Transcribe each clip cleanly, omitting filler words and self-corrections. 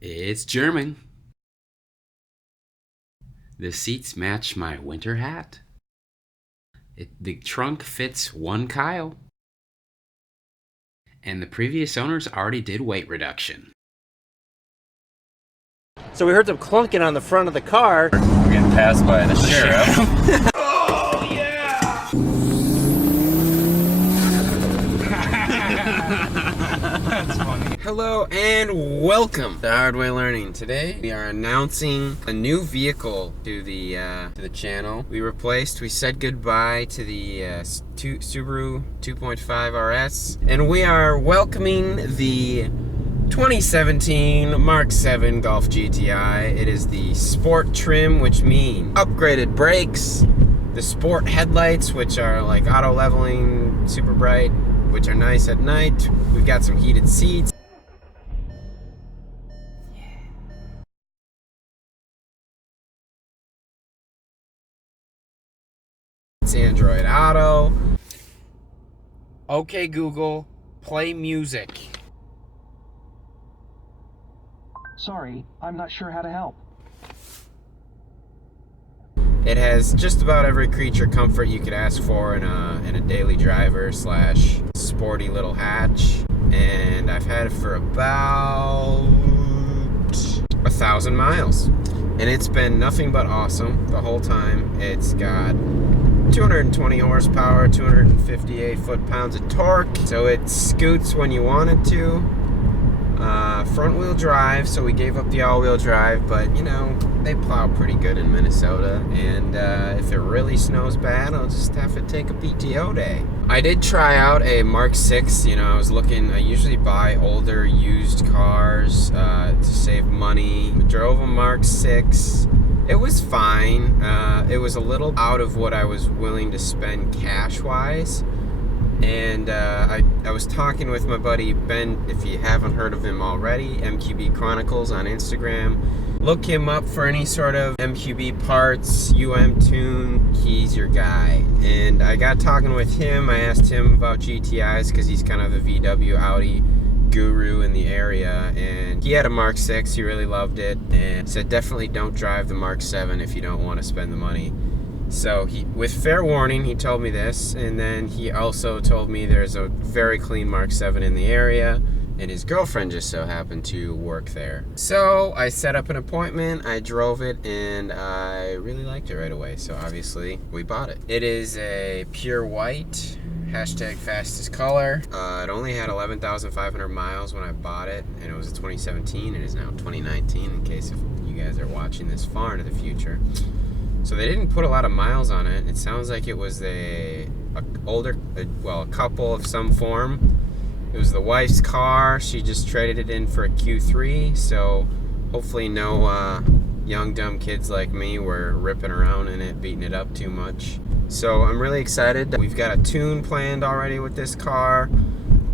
It's German. The seats match my winter hat. The trunk fits one Kyle. And the previous owners already did weight reduction. So we heard some clunking on the front of the car. We're getting passed by the sheriff. Oh, yeah! That's funny. Hello and welcome to Hardway Learning. Today we are announcing a new vehicle to the channel. We said goodbye to the Subaru 2.5 RS, and we are welcoming the 2017 Mk7 Golf GTI. It is the sport trim, which means upgraded brakes, the sport headlights, which are like auto leveling, super bright, which are nice at night. We've got some heated seats. It's Android Auto. Okay, Google, play music. Sorry, I'm not sure how to help. It has just about every creature comfort you could ask for in a daily driver slash sporty little hatch. And I've had it for about 1,000 miles. And it's been nothing but awesome the whole time. It's got 220 horsepower, 258 foot-pounds of torque. So it scoots when you want it to. Front wheel drive, so we gave up the all-wheel drive, but you know, they plow pretty good in Minnesota, and if it really snows bad, I'll just have to take a PTO day. I did try out a Mark 6, you know, I usually buy older used cars to save money. I drove a Mark 6. It was fine. It was a little out of what I was willing to spend cash-wise. And I was talking with my buddy Ben, if you haven't heard of him already, MQB Chronicles on Instagram. Look him up for any sort of MQB parts, tune, he's your guy. And I got talking with him. I asked him about GTIs because he's kind of the VW Audi guru in the area, and he had a Mark 6, he really loved it, and said definitely don't drive the Mark 7 if you don't want to spend the money. So with fair warning, he told me this, and then he also told me there's a very clean Mark 7 in the area, and his girlfriend just so happened to work there. So I set up an appointment, I drove it, and I really liked it right away, so obviously we bought it. It is a pure white, hashtag fastest color. It only had 11,500 miles when I bought it, and it was a 2017, and it is now 2019, in case if you guys are watching this far into the future. So they didn't put a lot of miles on it. It sounds like it was a couple of some form. It was the wife's car. She just traded it in for a Q3. So hopefully no young dumb kids like me were ripping around in it, beating it up too much. So I'm really excited. We've got a tune planned already with this car.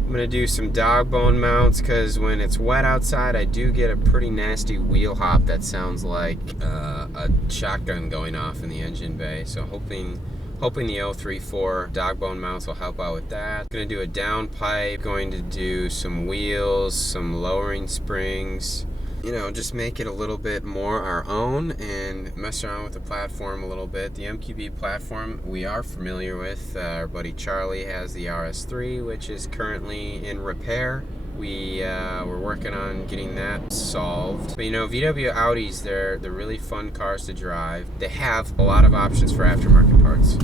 I'm gonna do some dog bone mounts because when it's wet outside, I do get a pretty nasty wheel hop that sounds like a shotgun going off in the engine bay. So hoping the 034 dog bone mounts will help out with that. Gonna do a downpipe, going to do some wheels, some lowering springs. You know, just make it a little bit more our own and mess around with the platform a little bit. The MQB platform we are familiar with. Our buddy Charlie has the RS3, which is currently in repair. We're working on getting that solved. But you know, VW Audis, they're really fun cars to drive. They have a lot of options for aftermarket parts.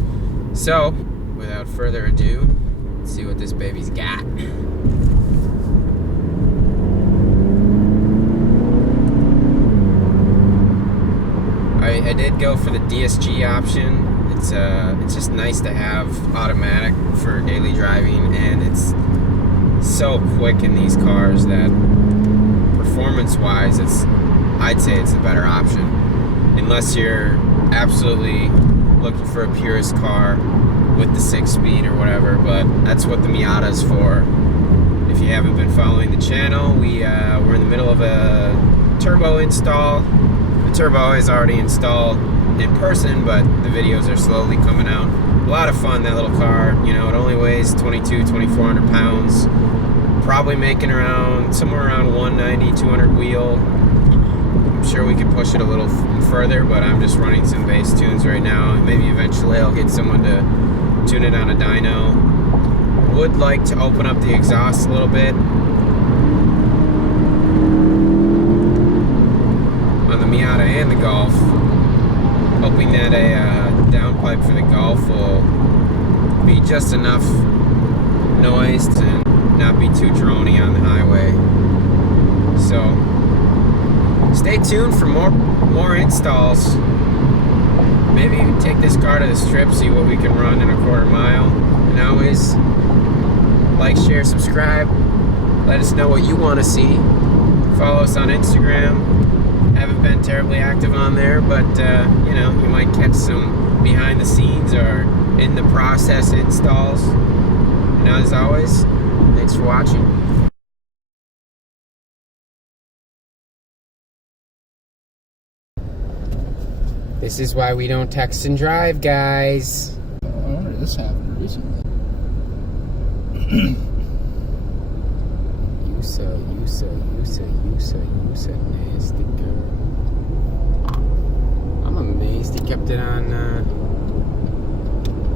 So, without further ado, let's see what this baby's got. I did go for the DSG option. It's just nice to have automatic for daily driving, and it's so quick in these cars that performance-wise, I'd say it's the better option. Unless you're absolutely looking for a purist car with the 6-speed or whatever, but that's what the Miata is for. If you haven't been following the channel, we're in the middle of a turbo install. The turbo is already installed in person, but the videos are slowly coming out. A lot of fun, that little car. You know, it only weighs 2,400 pounds. Probably making somewhere around 190, 200 wheel. sure we could push it a little further, but I'm just running some bass tunes right now. Maybe eventually I'll get someone to tune it on a dyno. Would like to open up the exhaust a little bit on the Miata and the Golf, hoping that a downpipe for the Golf will be just enough noise to not be too drony on the highway. So stay tuned for more installs. Maybe take this car to the strip, see what we can run in a quarter mile. And always like, share, subscribe. Let us know what you want to see. Follow us on Instagram. Haven't been terribly active on there, but you know, you might catch some behind the scenes or in the process installs. And as always, thanks for watching. This is why we don't text and drive, guys. I wonder if this happened recently. You so nasty girl.